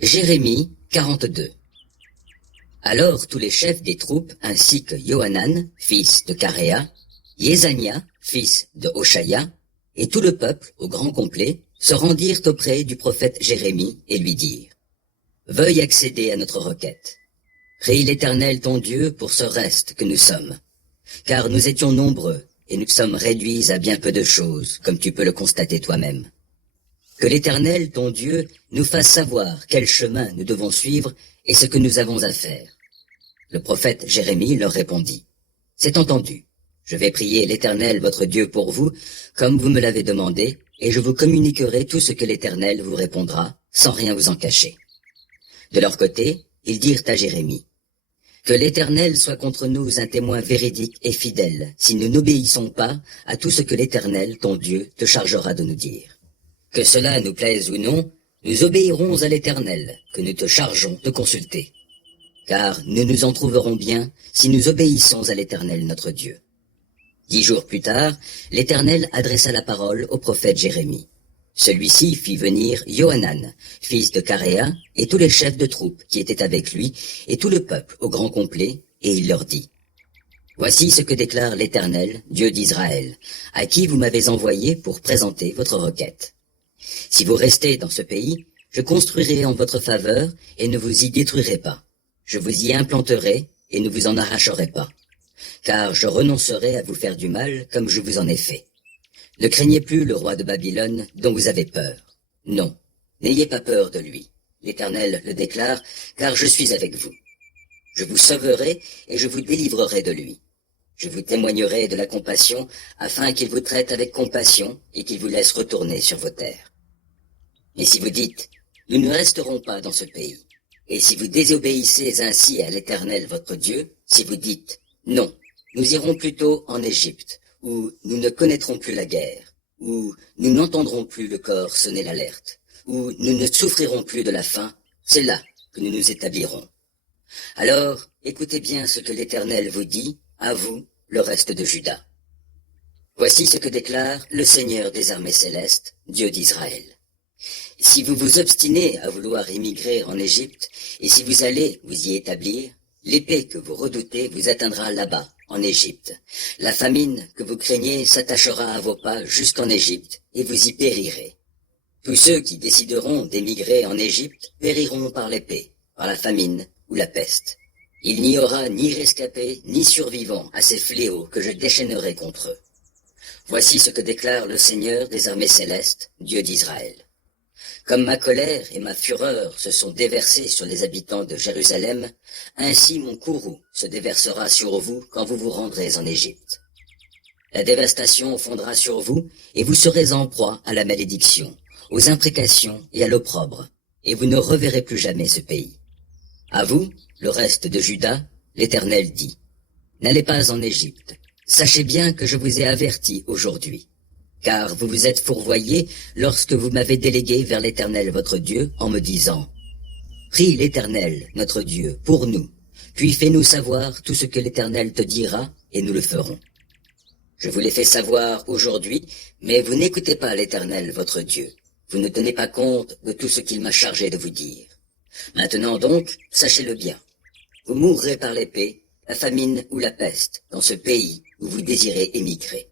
Jérémie 42. Alors tous les chefs des troupes, ainsi que Johanan, fils de Caréa, Yésania, fils de Hoshaya, et tout le peuple, au grand complet, se rendirent auprès du prophète Jérémie et lui dirent: Veuille accéder à notre requête. Prie l'Éternel ton Dieu pour ce reste que nous sommes. Car nous étions nombreux, et nous sommes réduits à bien peu de choses, comme tu peux le constater toi-même. Que l'Éternel ton Dieu nous fasse savoir quel chemin nous devons suivre et ce que nous avons à faire. Le prophète Jérémie leur répondit: C'est entendu. Je vais prier l'Éternel votre Dieu pour vous, comme vous me l'avez demandé, et je vous communiquerai tout ce que l'Éternel vous répondra, sans rien vous en cacher. De leur côté, ils dirent à Jérémie: Que l'Éternel soit contre nous un témoin véridique et fidèle, si nous n'obéissons pas à tout ce que l'Éternel, ton Dieu, te chargera de nous dire. Que cela nous plaise ou non, nous obéirons à l'Éternel, que nous te chargeons de consulter. Car nous nous en trouverons bien si nous obéissons à l'Éternel notre Dieu. 10 jours plus tard, l'Éternel adressa la parole au prophète Jérémie. Celui-ci fit venir Johanan, fils de Caréa, et tous les chefs de troupes qui étaient avec lui, et tout le peuple au grand complet, et il leur dit: Voici ce que déclare l'Éternel, Dieu d'Israël, à qui vous m'avez envoyé pour présenter votre requête. Si vous restez dans ce pays, je construirai en votre faveur et ne vous y détruirai pas. Je vous y implanterai et ne vous en arracherai pas. Car je renoncerai à vous faire du mal comme je vous en ai fait. Ne craignez plus le roi de Babylone dont vous avez peur. Non, n'ayez pas peur de lui. L'Éternel le déclare, car je suis avec vous. Je vous sauverai et je vous délivrerai de lui. Je vous témoignerai de la compassion afin qu'il vous traite avec compassion et qu'il vous laisse retourner sur vos terres. Mais si vous dites: Nous ne resterons pas dans ce pays, et si vous désobéissez ainsi à l'Éternel votre Dieu, si vous dites: Non, nous irons plutôt en Égypte, où nous ne connaîtrons plus la guerre, où nous n'entendrons plus le corps sonner l'alerte, où nous ne souffrirons plus de la faim, c'est là que nous nous établirons. Alors, écoutez bien ce que l'Éternel vous dit, à vous, le reste de Juda. Voici ce que déclare le Seigneur des armées célestes, Dieu d'Israël. Si vous vous obstinez à vouloir émigrer en Égypte, et si vous allez vous y établir, l'épée que vous redoutez vous atteindra là-bas, en Égypte. La famine que vous craignez s'attachera à vos pas jusqu'en Égypte, et vous y périrez. Tous ceux qui décideront d'émigrer en Égypte périront par l'épée, par la famine ou la peste. Il n'y aura ni rescapés ni survivants à ces fléaux que je déchaînerai contre eux. Voici ce que déclare le Seigneur des armées célestes, Dieu d'Israël. Comme ma colère et ma fureur se sont déversées sur les habitants de Jérusalem, ainsi mon courroux se déversera sur vous quand vous vous rendrez en Égypte. La dévastation fondra sur vous, et vous serez en proie à la malédiction, aux imprécations et à l'opprobre, et vous ne reverrez plus jamais ce pays. À vous, le reste de Juda, l'Éternel dit: N'allez pas en Égypte. Sachez bien que je vous ai averti aujourd'hui. Car vous vous êtes fourvoyés lorsque vous m'avez délégué vers l'Éternel votre Dieu en me disant: Prie l'Éternel notre Dieu pour nous, puis fais-nous savoir tout ce que l'Éternel te dira, et nous le ferons. Je vous l'ai fait savoir aujourd'hui, mais vous n'écoutez pas l'Éternel votre Dieu. Vous ne tenez pas compte de tout ce qu'il m'a chargé de vous dire. Maintenant donc, sachez-le bien. Vous mourrez par l'épée, la famine ou la peste, dans ce pays où vous désirez émigrer.